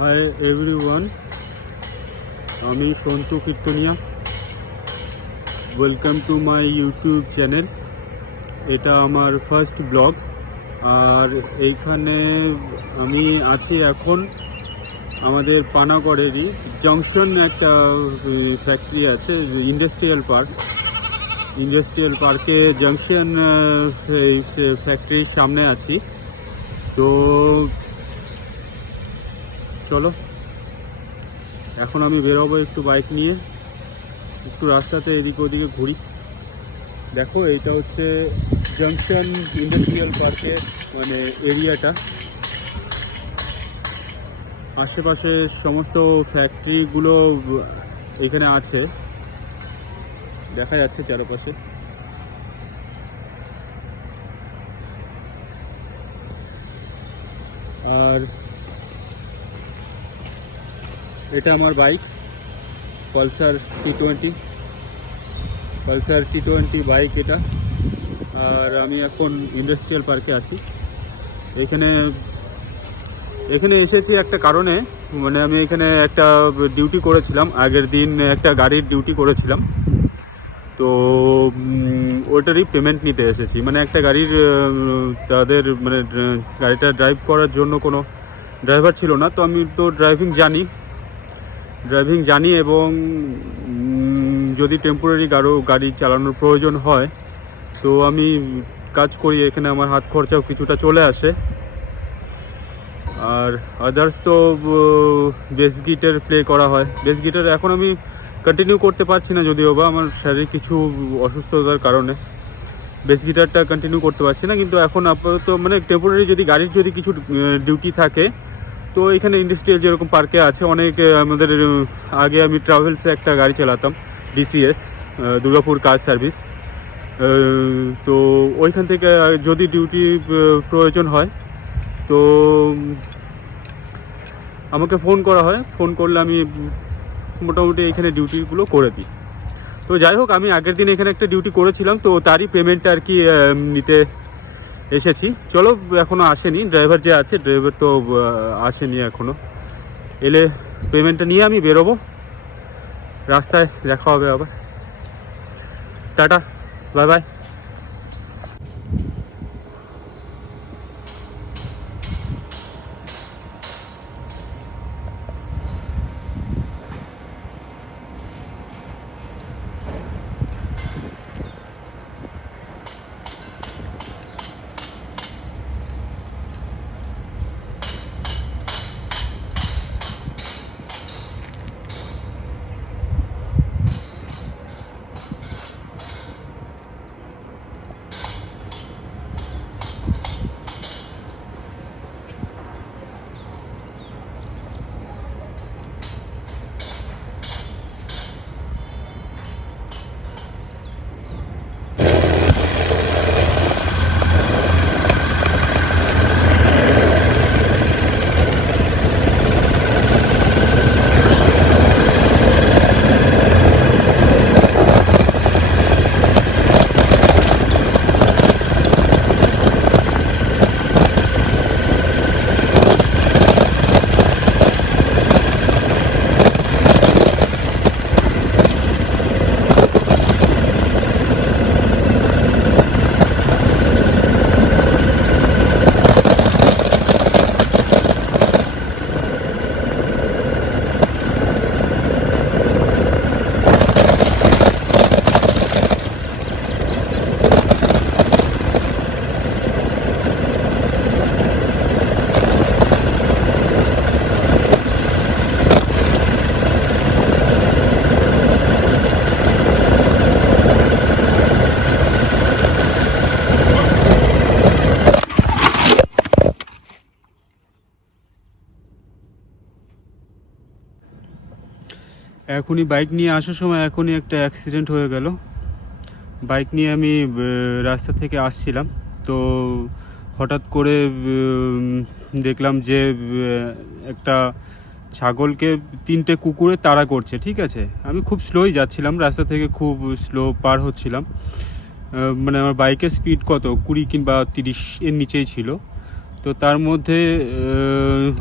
High everyone, আমি Santu Kirtania. Welcome to my YouTube channel. এটা আমার ফার্স্ট ব্লগ। আর এইখানে আমি আছি এখন আমাদের পানাগড়েরই জংশন একটা ফ্যাক্টরি আছে, ইন্ডাস্ট্রিয়াল পার্কে জংশন ফ্যাক্টরির সামনে আছি। তো চলো, এখন আমি বেরোবো একটু বাইক নিয়ে, একটু রাস্তাতে এদিক ওদিকে ঘুরি। দেখো, এইটা হচ্ছে জংশন ইন্ডাস্ট্রিয়াল পার্কের এরিয়াটা। আশেপাশে সমস্ত ফ্যাক্টরিগুলো এখানে আছে, দেখা যাচ্ছে চারপাশে। আর এটা আমার বাইক, পালসার টি20 বাইক এটা। আর আমি এখন ইন্ডাস্ট্রিয়াল পার্কে আছি। এখানে এসেছি একটা কারণে, আমি এখানে একটা ডিউটি করেছিলাম, আগের দিন একটা গাড়ির ডিউটি করেছিলাম। তো ওটারই পেমেন্ট নিতে এসেছি। একটা গাড়ির তাদের গাড়িটা ড্রাইভ করার জন্য কোনো ড্রাইভার ছিল না। তো আমি তো ড্রাইভিং জানি এবং যদি টেম্পোরারি গাড়ি চালানোর প্রয়োজন হয় তো আমি কাজ করি। এখানে আমার হাত খরচাও কিছুটা চলে আসে। আর আদার্স তো বেস গিটার প্লে করা হয়। বেস গিটার এখন আমি কন্টিনিউ করতে পারছি না, যদিও বা আমার শারীরিক কিছু অসুস্থতার কারণে বেস গিটারটা কন্টিনিউ করতে পারছি না। কিন্তু এখন আপাতত টেম্পোরারি যদি গাড়ির যদি কিছু ডিউটি থাকে তো এখানে ইন্ডাস্ট্রিয়াল যেরকম পার্কে আছে অনেক। আমাদের আগে আমি ট্রাভেলসে একটা গাড়ি চালাতাম, ডিসিএস, দুর্গাপুর কার সার্ভিস। তো ওইখান থেকে যদি ডিউটি প্রয়োজন হয় তো আমাকে ফোন করা হয়। ফোন করলে আমি মোটামুটি এখানে ডিউটিগুলো করে দিই। তো যাই হোক, আমি আগের দিন এখানে একটা ডিউটি করেছিলাম, তো তারই পেমেন্টটা আর কি নিতে এসেছি। চলো, এখনও আসেনি ড্রাইভার, যে আছে ড্রাইভার তো আসেনি এখনও। এলে পেমেন্টটা নিয়ে আমি বেরোবো, রাস্তায় দেখা হবে আবার। Tata, bye bye. এখনই বাইক নিয়ে আসার সময় এখনই একটা অ্যাক্সিডেন্ট হয়ে গেল। বাইক নিয়ে আমি রাস্তা থেকে আসছিলাম, তো হঠাৎ করে দেখলাম যে একটা ছাগলকে 3টে কুকুরে তাড়া করছে। ঠিক আছে, আমি খুব স্লোই যাচ্ছিলাম, রাস্তা থেকে খুব স্লো পার হচ্ছিলাম। আমার বাইকের স্পিড কত 20 কিংবা 30 এর নিচেই ছিল। তো তার মধ্যে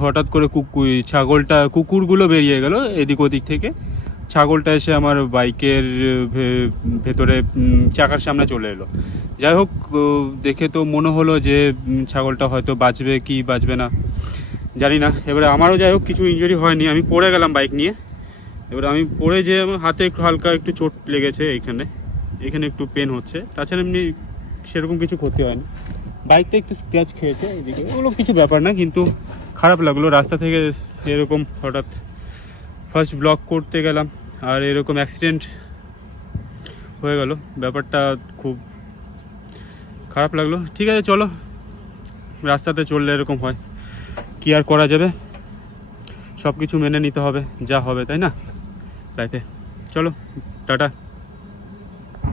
হঠাৎ করে কুকুরগুলো বেরিয়ে গেল এদিক ওদিক থেকে। ছাগলটা এসে আমার বাইকের ভেতরে চাকার সামনে চলে এলো। যাই হোক, দেখে তো মনে হলো যে ছাগলটা হয়তো বাঁচবে কি বাঁচবে না জানি না। এবারে আমারও যাই হোক কিছু ইনজুরি হয়নি, আমি পড়ে গেলাম বাইক নিয়ে। এবারে আমি পড়ে যে আমার হাতে একটু হালকা একটু চোট লেগেছে, এখানে একটু পেন হচ্ছে, তাছাড়া এমনি সেরকম কিছু ক্ষতি হয়নি। বাইকটা একটু স্ক্র্যাচ খেয়েছে এদিকে, ওগুলো কিছু ব্যাপার না, কিন্তু খারাপ লাগলো রাস্তা থেকে এরকম হঠাৎ ফার্স্ট ব্লক করতে গেলাম আর এরকম অ্যাক্সিডেন্ট হয়ে গেল, ব্যাপারটা খুব খারাপ লাগলো। ঠিক আছে, চলো, রাস্তাতে চললে এরকম হয়, কি আর করা যাবে, সব কিছু মেনে নিতে হবে, যা হবে, তাই না লাইফে। চলো, টাটা।